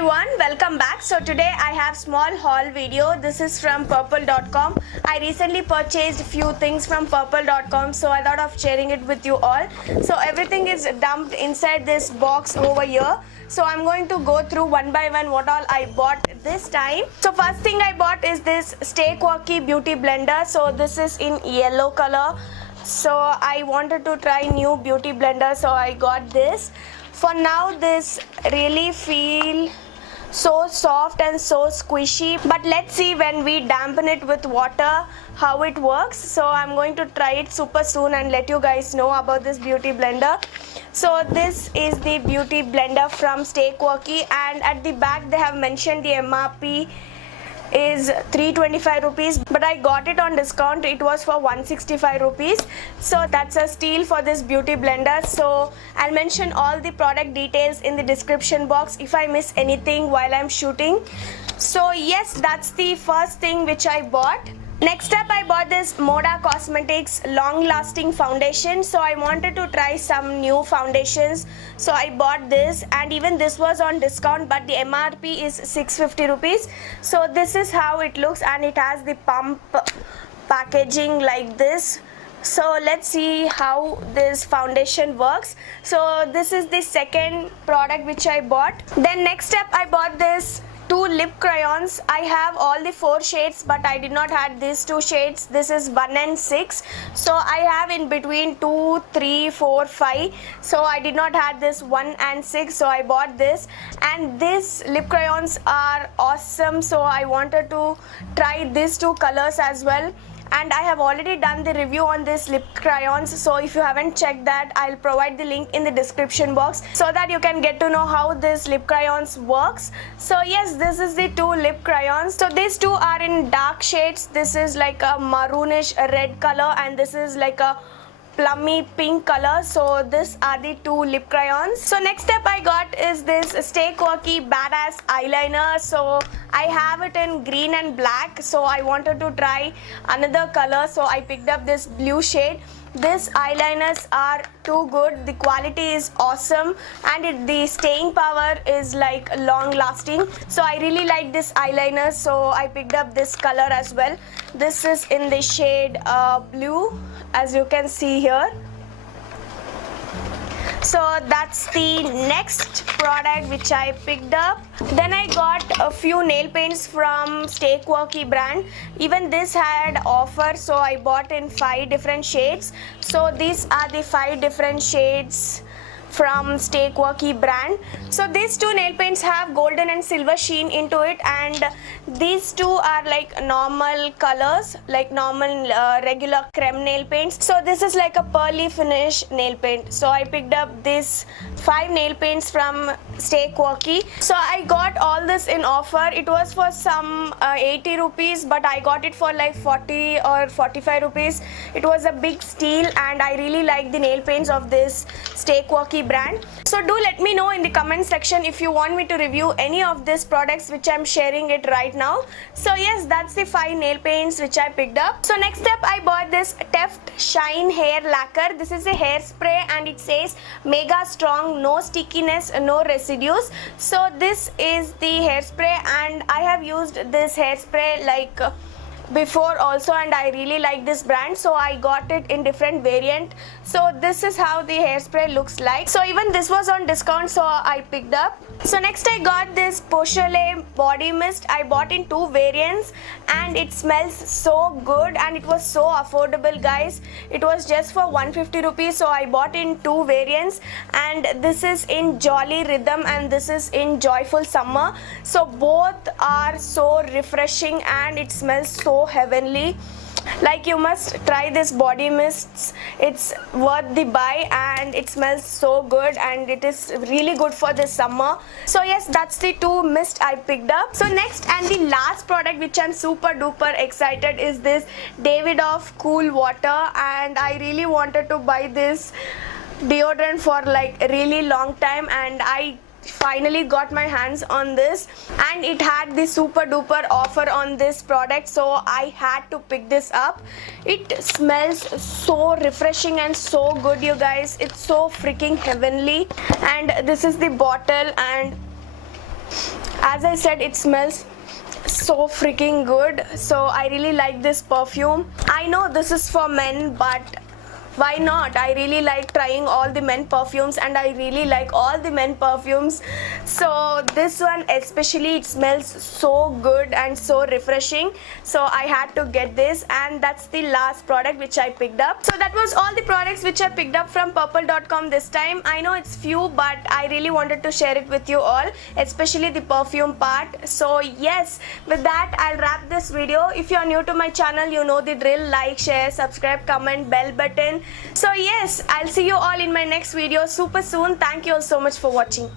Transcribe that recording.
everyone, welcome back. So today I have small haul video. This is from purple.com. I recently purchased few things from purple.com, so I thought of sharing it with you all. So everything is dumped inside this box over here. So I'm going to go through one by one what all I bought this time. So first thing I bought is this Stay Quirky beauty blender. So this is in yellow color. So I wanted to try new beauty blender, so I got this. For now, this really feel so soft and so squishy, but let's see when we dampen it with water how it works. So I'm going to try it super soon and let you guys know about this beauty blender. So this is the beauty blender from Stay Quirky, and at the back they have mentioned the MRP is 325 rupees, but I got it on discount. It was for 165 rupees, so that's a steal for this beauty blender. So I'll mention all the product details in the description box if I miss anything while I'm shooting. So yes, that's the first thing which I bought. Next up, I bought this MODA Cosmetics long lasting foundation. So I wanted to try some new foundations, so I bought this, and even this was on discount, but the MRP is 650 rupees. So this is how it looks, and it has the pump packaging like this. So let's see how this foundation works. So this is the second product which I bought. Then next up, I bought this two lip crayons. I have all the 4 shades, but I did not have these 2 shades. This is 1 and 6. So I have in between 2, 3, 4, 5. So I did not have this 1 and 6. So I bought this, and these lip crayons are awesome. So I wanted to try these 2 colors as well. And I have already done the review on this lip crayons, so if you haven't checked that, I'll provide the link in the description box so that you can get to know how this lip crayons works. So yes, this is the 2 lip crayons. So these 2 are in dark shades. This is like a maroonish red color, and this is like a plummy pink color. So these are the 2 lip crayons. So next step I got is this Stay Quirky badass eyeliner. So I have it in green and black, so I wanted to try another color, so I picked up this blue shade. These eyeliners are too good. The quality is awesome, and the staying power is like long lasting. So I really like this eyeliner, so I picked up this color as well. This is in the shade blue, as you can see here. So that's the next product which I picked up. Then I got a few nail paints from Stay Quirky brand. Even this had offer, so I bought in 5 different shades. So these are the 5 different shades from Stay Quirky brand. So these 2 nail paints have golden and silver sheen into it, and these 2 are like normal colors, like normal regular creme nail paints. So this is like a pearly finish nail paint. So I picked up these 5 nail paints from Stay Quirky. So I got all this in offer. It was for some 80 rupees, but I got it for like 40 or 45 rupees. It was a big steal, and I really like the nail paints of this Stay Quirky brand. So do let me know in the comment section if you want me to review any of these products which I'm sharing it right now. So yes, that's the 5 nail paints which I picked up. So next up, I bought this TAFT Shine Hair Lacquer. This is a hairspray, and it says mega strong, no stickiness, no residues. So this is the hairspray, and I have used this hairspray like before also, and I really like this brand, so I got it in different variant. So this is how the hairspray looks like. So even this was on discount, so I picked up. So next I got this PUCELLE body mist. I bought in 2 variants, and it smells so good, and it was so affordable, guys. It was just for 150 rupees, so I bought in 2 variants, and this is in Jolly Rhythm and this is in Joyful Summer. So both are so refreshing, and it smells so heavenly. Like, you must try this body mists. It's worth the buy, and it smells so good, and it is really good for this summer. So yes, that's the 2 mist I picked up. So next and the last product which I'm super duper excited is this DAVIDOFF Cool Water, and I really wanted to buy this deodorant for like a really long time, and I finally got my hands on this, and it had the super duper offer on this product, so I had to pick this up. It smells so refreshing and so good, you guys. It's so freaking heavenly. And this is the bottle, and As I said, it smells so freaking good. So I really like this perfume. I know this is for men, but why not? I really like trying all the men perfumes, and I really like all the men perfumes. So this one especially, it smells so good and so refreshing. So I had to get this, and that's the last product which I picked up. So that was all the products which I picked up from purple.com this time. I know it's few, but I really wanted to share it with you all, especially the perfume part. So yes, with that I'll wrap this video. If you're new to my channel, you know the drill. Like, share, subscribe, comment, bell button. So yes, I'll see you all in my next video super soon. Thank you all so much for watching.